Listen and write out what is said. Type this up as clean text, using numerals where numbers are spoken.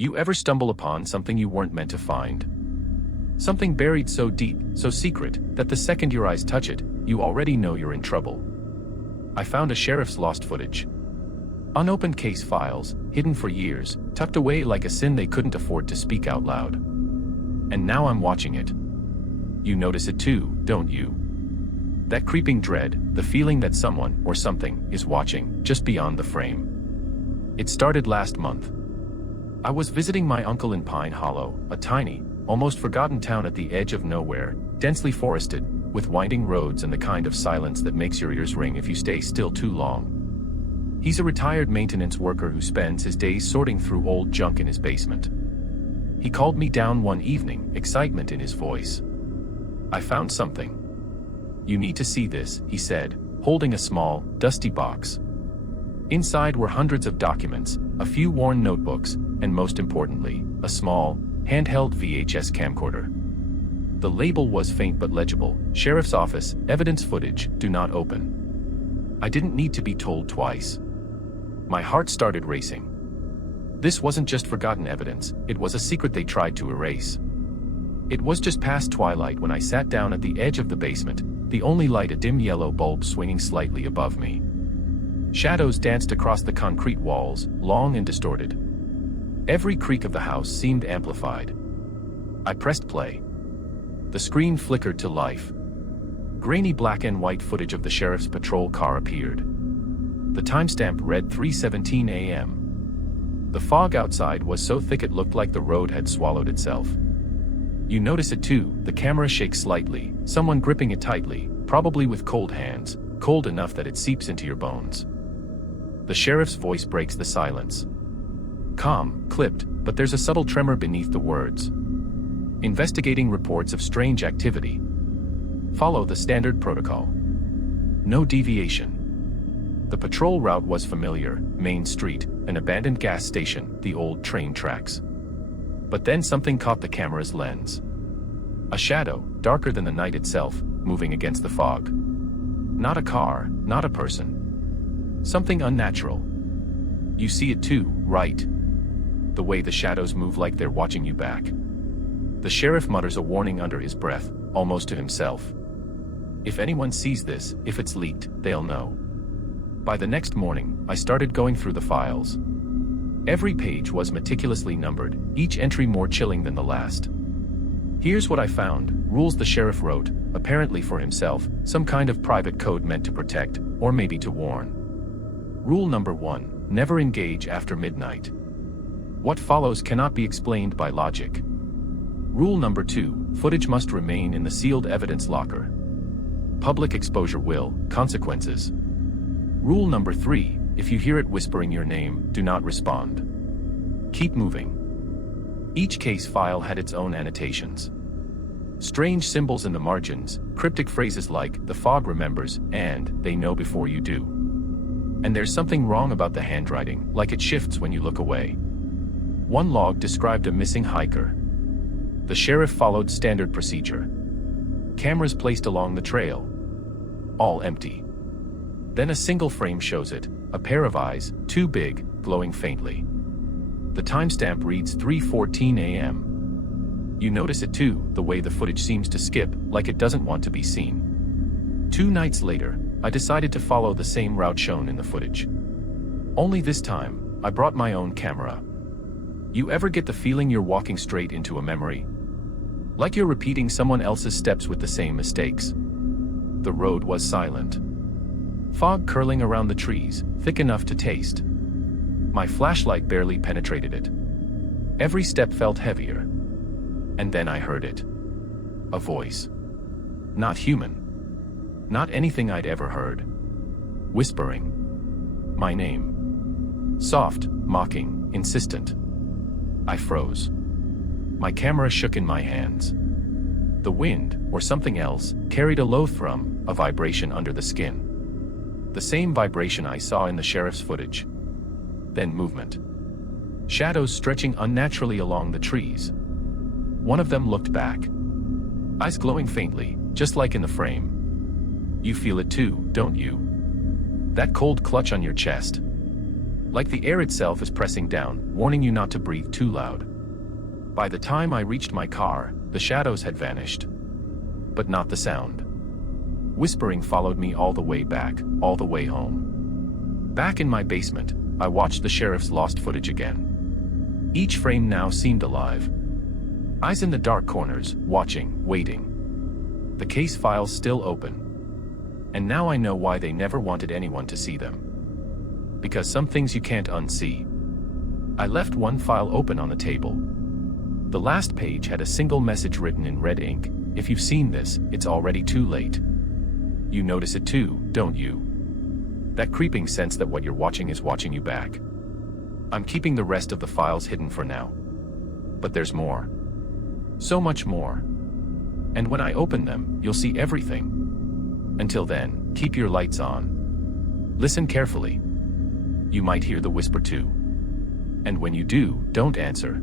You ever stumble upon something you weren't meant to find? Something buried so deep, so secret, that the second your eyes touch it, you already know you're in trouble. I found a sheriff's lost footage. Unopened case files, hidden for years, tucked away like a sin they couldn't afford to speak out loud. And now I'm watching it. You notice it too, don't you? That creeping dread, the feeling that someone or something is watching, just beyond the frame. It started last month. I was visiting my uncle in Pine Hollow, a tiny, almost forgotten town at the edge of nowhere, densely forested, with winding roads and the kind of silence that makes your ears ring if you stay still too long. He's a retired maintenance worker who spends his days sorting through old junk in his basement. He called me down one evening, excitement in his voice. I found something. You need to see this, he said, holding a small, dusty box. Inside were hundreds of documents, a few worn notebooks, and most importantly, a small, handheld VHS camcorder. The label was faint but legible: Sheriff's Office, evidence footage, do not open. I didn't need to be told twice. My heart started racing. This wasn't just forgotten evidence, it was a secret they tried to erase. It was just past twilight when I sat down at the edge of the basement, the only light a dim yellow bulb swinging slightly above me. Shadows danced across the concrete walls, long and distorted. Every creak of the house seemed amplified. I pressed play. The screen flickered to life. Grainy black and white footage of the sheriff's patrol car appeared. The timestamp read 3:17 a.m. The fog outside was so thick it looked like the road had swallowed itself. You notice it too, the camera shakes slightly, someone gripping it tightly, probably with cold hands, cold enough that it seeps into your bones. The sheriff's voice breaks the silence. Calm, clipped, but there's a subtle tremor beneath the words. Investigating reports of strange activity. Follow the standard protocol. No deviation. The patrol route was familiar: Main Street, an abandoned gas station, the old train tracks. But then something caught the camera's lens. A shadow, darker than the night itself, moving against the fog. Not a car, not a person. Something unnatural. You see it too, right? The way the shadows move like they're watching you back. The sheriff mutters a warning under his breath, almost to himself. If anyone sees this, if it's leaked, they'll know. By the next morning, I started going through the files. Every page was meticulously numbered, each entry more chilling than the last. Here's what I found: rules the sheriff wrote, apparently for himself, some kind of private code meant to protect, or maybe to warn. Rule number 1, never engage after midnight. What follows cannot be explained by logic. Rule number 2, footage must remain in the sealed evidence locker. Public exposure will, consequences. Rule number 3, if you hear it whispering your name, do not respond. Keep moving. Each case file had its own annotations. Strange symbols in the margins, cryptic phrases like, the fog remembers, and, they know before you do. And there's something wrong about the handwriting, like it shifts when you look away. One log described a missing hiker. The sheriff followed standard procedure. Cameras placed along the trail. All empty. Then a single frame shows it, a pair of eyes, too big, glowing faintly. The timestamp reads 3:14 a.m. You notice it too, the way the footage seems to skip, like it doesn't want to be seen. 2 nights later, I decided to follow the same route shown in the footage. Only this time, I brought my own camera. You ever get the feeling you're walking straight into a memory? Like you're repeating someone else's steps with the same mistakes. The road was silent. Fog curling around the trees, thick enough to taste. My flashlight barely penetrated it. Every step felt heavier. And then I heard it. A voice. Not human. Not anything I'd ever heard. Whispering. My name. Soft, mocking, insistent. I froze. My camera shook in my hands. The wind, or something else, carried a low thrum, a vibration under the skin. The same vibration I saw in the sheriff's footage. Then movement. Shadows stretching unnaturally along the trees. One of them looked back. Eyes glowing faintly, just like in the frame. You feel it too, don't you? That cold clutch on your chest. Like the air itself is pressing down, warning you not to breathe too loud. By the time I reached my car, the shadows had vanished. But not the sound. Whispering followed me all the way back, all the way home. Back in my basement, I watched the sheriff's lost footage again. Each frame now seemed alive. Eyes in the dark corners, watching, waiting. The case files still open. And now I know why they never wanted anyone to see them. Because some things you can't unsee. I left one file open on the table. The last page had a single message written in red ink: "If you've seen this, it's already too late." You notice it too, don't you? That creeping sense that what you're watching is watching you back. I'm keeping the rest of the files hidden for now. But there's more. So much more. And when I open them, you'll see everything. Until then, keep your lights on. Listen carefully. You might hear the whisper too. And when you do, don't answer.